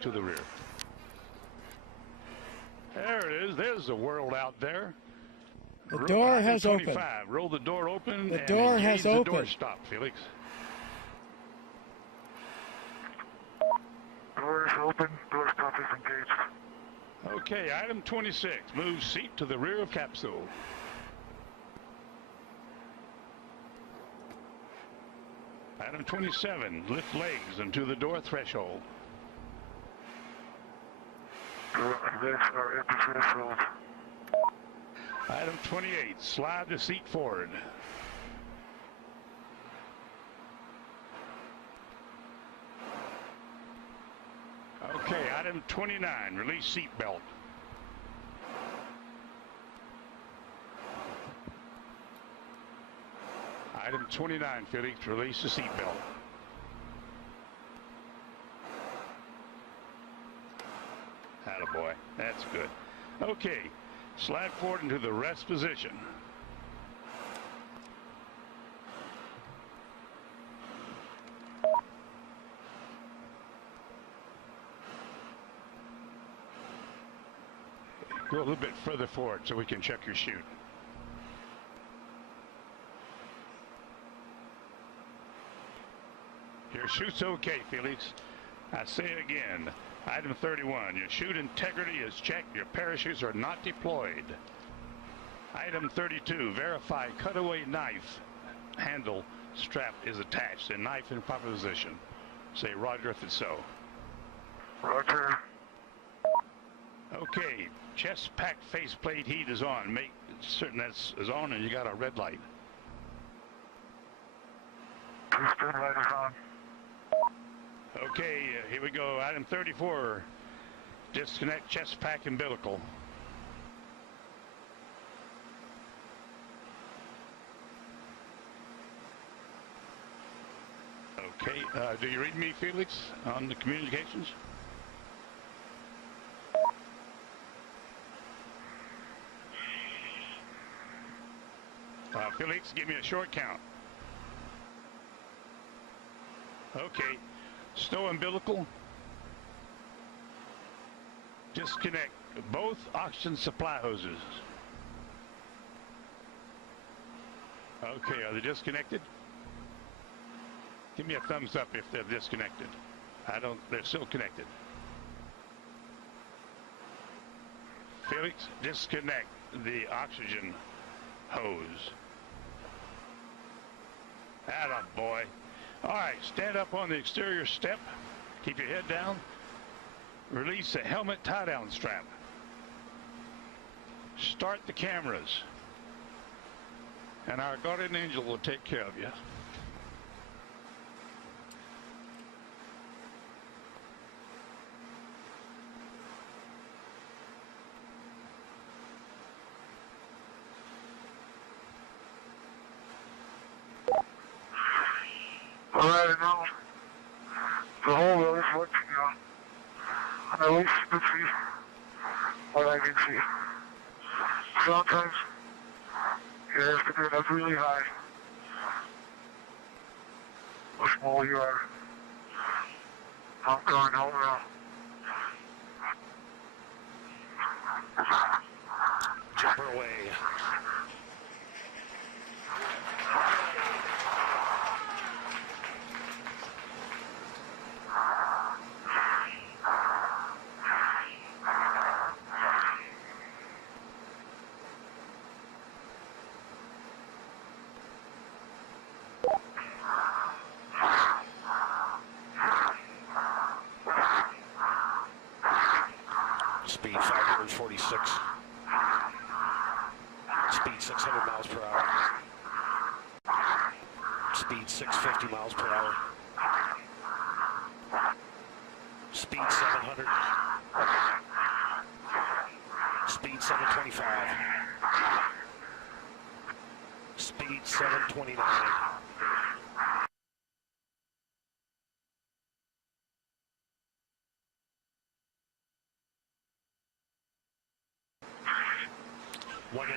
to the rear. There it is. There's the world out there. The door has opened. Roll the door open. The door has opened. The door stop, Felix. Door is open. Door stop is engaged. Okay, item 26. Move seat to the rear of capsule. Item 27. Lift legs into the door threshold. Legs are at the threshold. Item 28. Slide the seat forward. Okay, item 29. Release seat belt. Item 29, Felix, release the seat belt. Attaboy, that's good. Okay, slide forward into the rest position. Go a little bit further forward so we can check your chute. Your chute's okay, Felix. I say it again. Item 31, your chute integrity is checked. Your parachutes are not deployed. Item 32, verify cutaway knife handle strap is attached and knife in proper position. Say Roger if it's so. Roger. Okay, chest pack faceplate heat is on. Make certain that's on and you got a red light. Piston light is on. Okay, here we go. Item 34, disconnect chest pack umbilical. Okay, do you read me, Felix, on the communications? Felix, give me a short count. Okay. Stow umbilical. Disconnect both oxygen supply hoses. Okay, are they disconnected? Give me a thumbs up if they're disconnected. They're still connected. Felix, disconnect the oxygen hose. Attaboy. All right, stand up on the exterior step. Keep your head down. Release the helmet tie-down strap. Start the cameras. And our guardian angel will take care of you. All right, now the whole road is working now. And at least you can see what I can see. Sometimes you have to get up really high. How small you are. I'm going home now. Jumper away. Speed 546. Speed 600 miles per hour. Speed 650 miles per hour. Speed 700. Speed 725. Speed 729.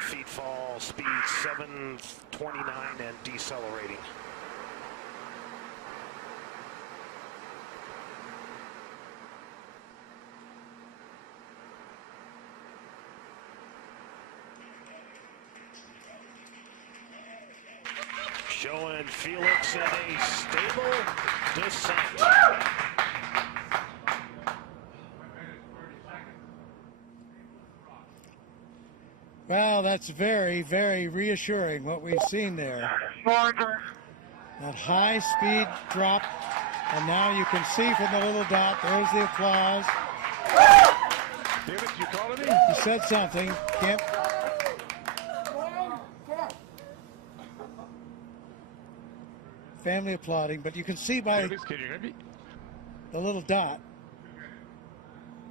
Feet fall, speed 729 and decelerating. Showing Felix in a stable descent. Well, that's very, very reassuring what we've seen there. That high speed drop, and now you can see from the little dot, there's the applause. Felix, you calling me? He said something. Can't. Family applauding, but you can see by Felix, can you hear me? the little dot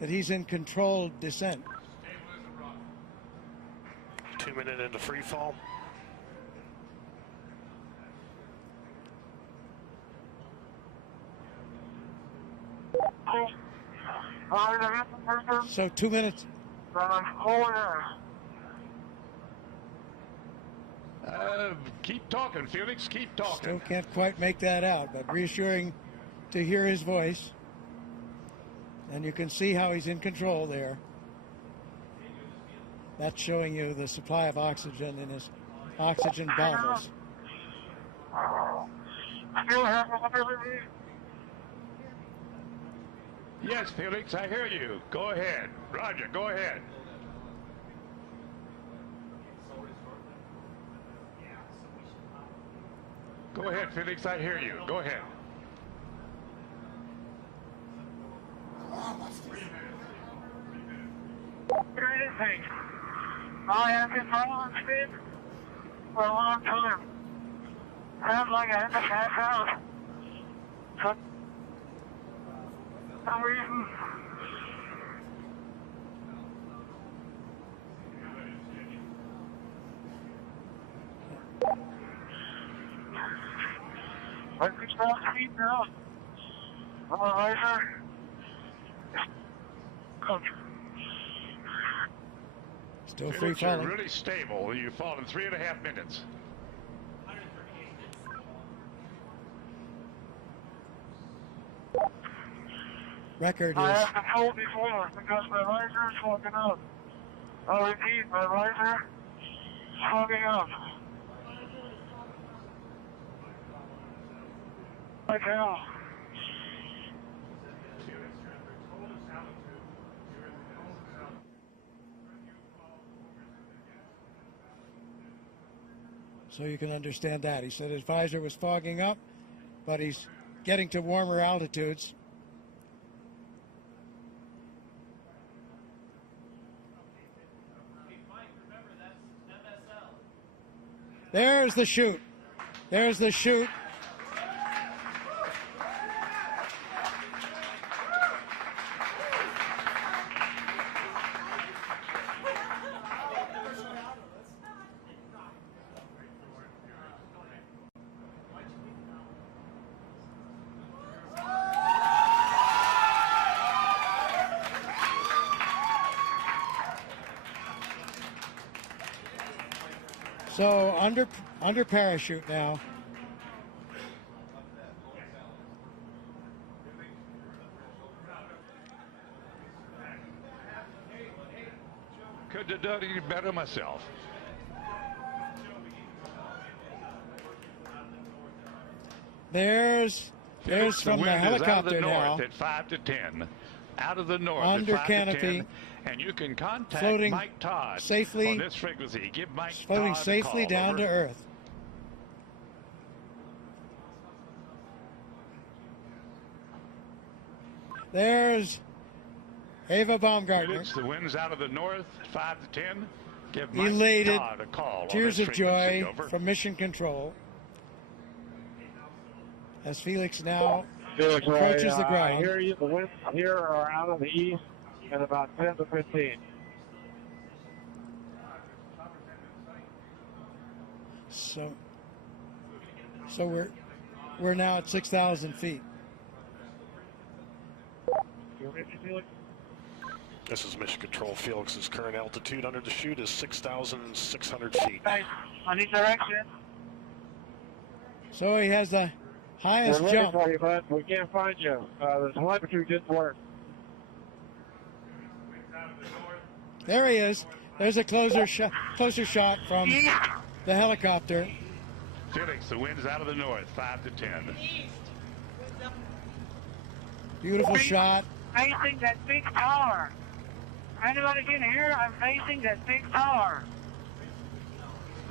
that he's in controlled descent. 2 minutes into free fall. So 2 minutes. Keep talking, Felix. Keep talking. Still can't quite make that out, but reassuring to hear his voice. And you can see how he's in control there. That's showing you the supply of oxygen in his oxygen bottles. Yes, Felix, I hear you. Go ahead. Roger, go ahead. Go ahead, Felix, I hear you. Go ahead. I have been following speed for a long time. Sounds like I had to pass out. For some reason. I can stop speed now. Visor. Still free Felix, you're falling. really stable. You fall in 3.5 minutes. Record I is have been told before because my visor is fogging up. I'll repeat, my visor is fogging up. Like hell. so you can understand that. He said his visor was fogging up, but he's getting to warmer altitudes. There's the chute. There's the chute. So under parachute now. Could have done any better myself. There's Felix, from the wind is helicopter out of the now. north at 5 to 10. Out of the north Under at 5 canopy. to 10. And you can contact Floating Mike Todd safely- on this frequency. Give Mike Floating Todd a safely call. down Over. to Earth. There's Ava Baumgartner. Felix, the wind's out of the north, 5 to 10. Give Mike Elated, Todd a call. tears on of this frequency. joy Over. from Mission Control. As Felix now Felix, approaches the I ground. hear you. The winds here are out of the east at about 10 to 15. So we're now at 6,000 feet. You ready, Felix? This is Mission Control. Felix's current altitude under the chute is 6,600 feet. Hey, I need direction. So he has the highest We're looking jump. for you, bud. We can't find you. The telemetry didn't work. There he is. There's a closer shot from the helicopter. Felix, the wind's out of the north, 5 to 10. Beautiful shot. Facing that big tower. Anybody can hear? I'm facing that big tower.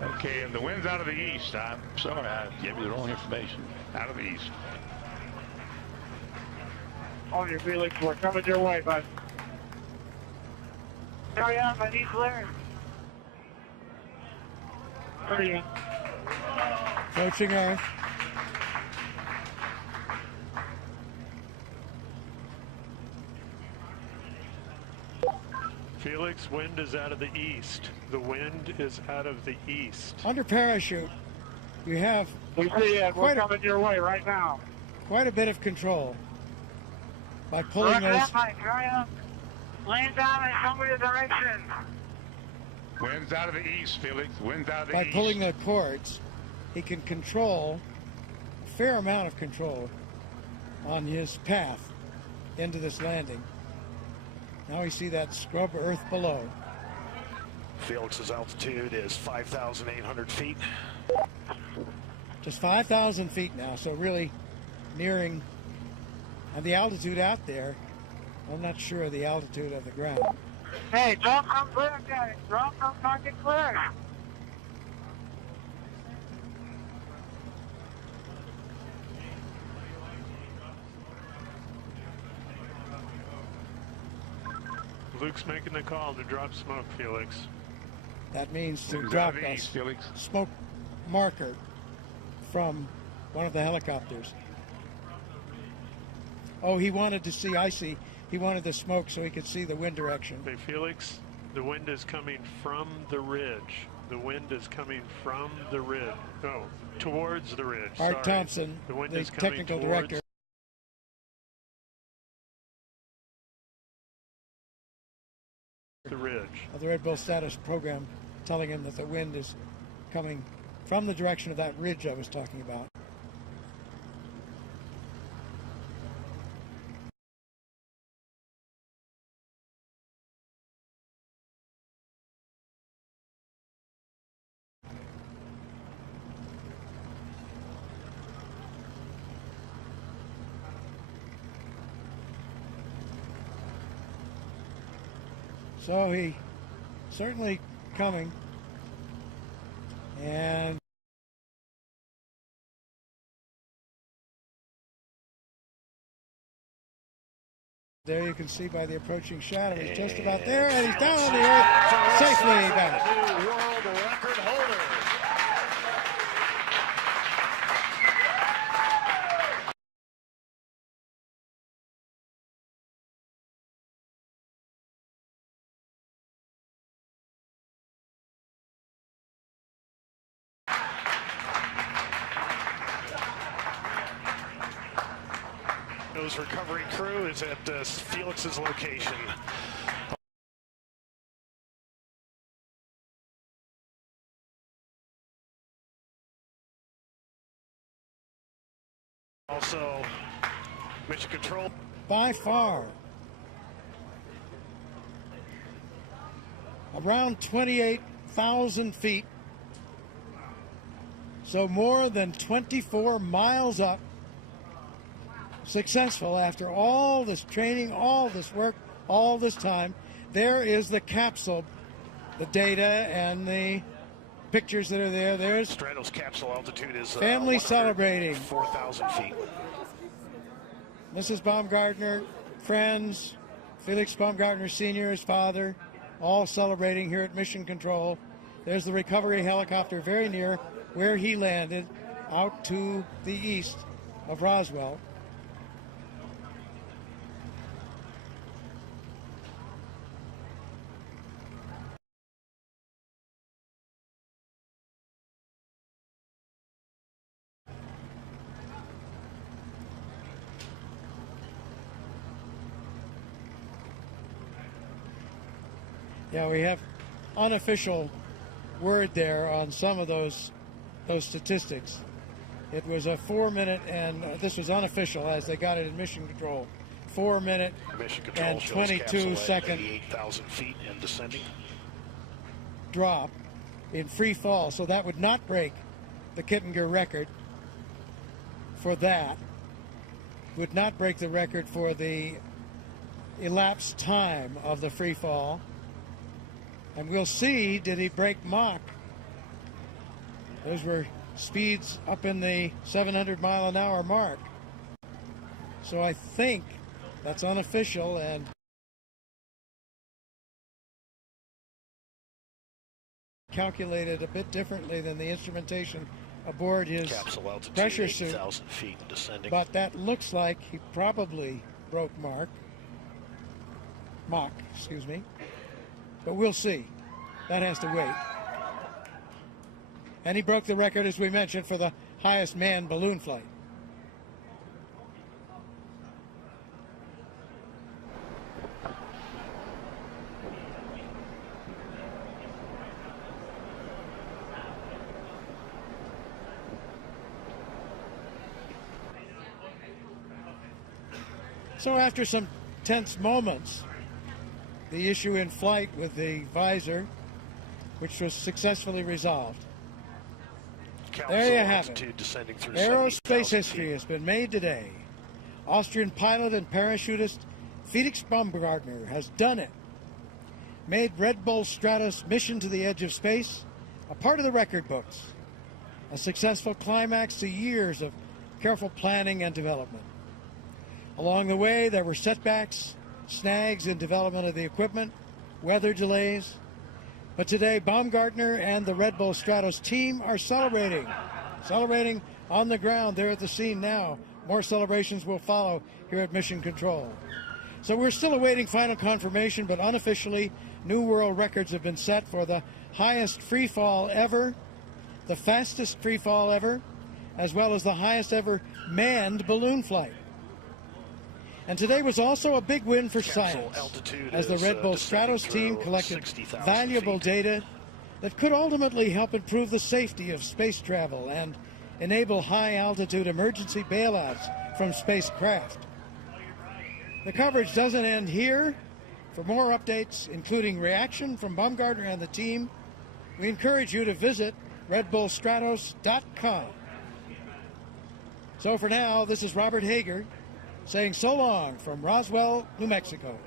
Okay, and the wind's out of the east. I'm sorry, I gave you the wrong information. Out of the east. On your Felix, we're coming your way, bud. Hurry up, I need clearance. Hurry up. Approaching Earth. Felix, wind is out of the east. The wind is out of the east. Under parachute, you have We see it. We're coming your way right now. quite a bit of control by pulling Roger those. that, Mike. Hurry up. Land down and show me the direction. Wind's out of the east, Felix. Wind's out of the By east. pulling the cords, he can control a fair amount of control on his path into this landing. Now we see that scrub earth below. Felix's altitude is 5,800 feet. Just 5,000 feet now, so really nearing, and the altitude out there, I'm not sure of the altitude of the ground. Hey, don't come clear, guys. Don't come target clear. Luke's making the call to drop smoke, Felix. That means to Wind's drop out of the a east, Felix. smoke marker from one of the helicopters. Oh, he wanted to see, I see. He wanted the smoke so he could see the wind direction. Hey, Felix, the wind is coming from the ridge. The wind is coming from the ridge. No, towards the ridge. Art Sorry. Thompson, The wind the is coming technical towards director. the ridge. Of the Red Bull status program, telling him that the wind is coming from the direction of that ridge I was talking about. So he certainly coming, and there you can see by the approaching shadow, he's just about there, and he's down on the earth safely back. New world record holder. His recovery crew is at Felix's location. Also, mission control. By far, around 28,000 feet, so more than 24 miles up. Successful after all this training, all this work, all this time. There is the capsule, the data and the pictures that are there. There's Stratos capsule altitude is family celebrating. 4,000 feet. Mrs. Baumgartner, friends, Felix Baumgartner Sr., his father, all celebrating here at Mission Control. There's the recovery helicopter very near where he landed, out to the east of Roswell. Yeah, we have unofficial word there on some of those statistics. It was a 4 minute, and this was unofficial as they got it in Mission Control. 4 minute Mission control and shows 22 capsule at second 88,000 feet and descending. drop in free fall, so that would not break the Kittinger record for that. Would not break the record for the elapsed time of the free fall. And we'll see, did he break Mach? Those were speeds up in the 700-mile-an-hour mark. So I think that's unofficial and calculated a bit differently than the instrumentation aboard his capsule altitude, pressure suit. 8,000 feet and descending. But that looks like he probably broke Mach, excuse me. But we'll see. That has to wait. And he broke the record, as we mentioned, for the highest manned balloon flight. So after some tense moments, the issue in flight with the visor, which was successfully resolved. There you have it. Aerospace history has been made today. Austrian pilot and parachutist Felix Baumgartner has done it. Made Red Bull Stratos' mission to the edge of space a part of the record books. A successful climax to years of careful planning and development. Along the way, there were setbacks, snags in development of the equipment, weather delays. But today, Baumgartner and the Red Bull Stratos team are celebrating on the ground. They're at the scene now. More celebrations will follow here at Mission Control. So we're still awaiting final confirmation, but unofficially, new world records have been set for the highest free fall ever, the fastest free fall ever, as well as the highest ever manned balloon flight. And today was also a big win for science, as the Red Bull Stratos team collected valuable data that could ultimately help improve the safety of space travel and enable high-altitude emergency bailouts from spacecraft. The coverage doesn't end here. For more updates, including reaction from Baumgartner and the team, we encourage you to visit redbullstratos.com. So for now, this is Robert Hager, saying so long from Roswell, New Mexico.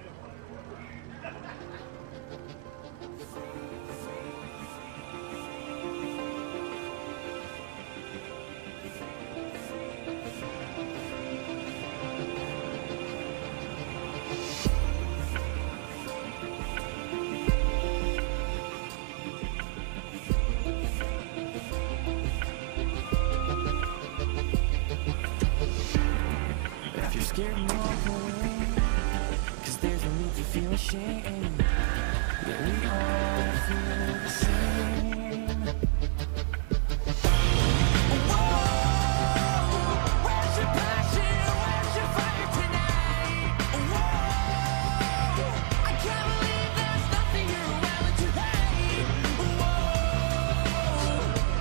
Scared and walk away, 'cause there's no need to feel ashamed. Yeah, we all feel the same. Whoa, where's your passion? Where's your fire tonight? Whoa, I can't believe there's nothing you're willing to hate. Whoa,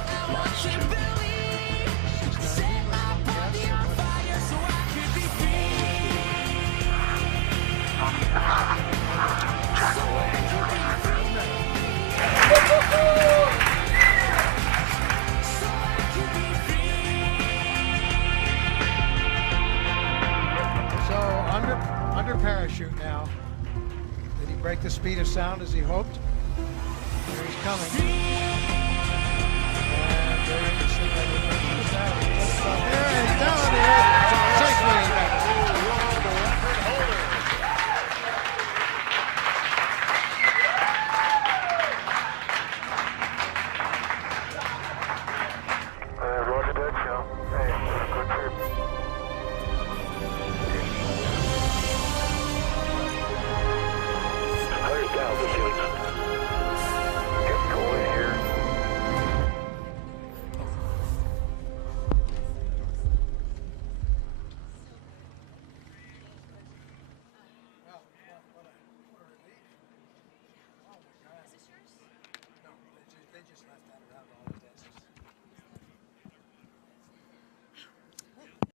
I want you to believe. Set my body on fire so I could be free. So under parachute now. Did he break the speed of sound as he hoped? Here he's coming.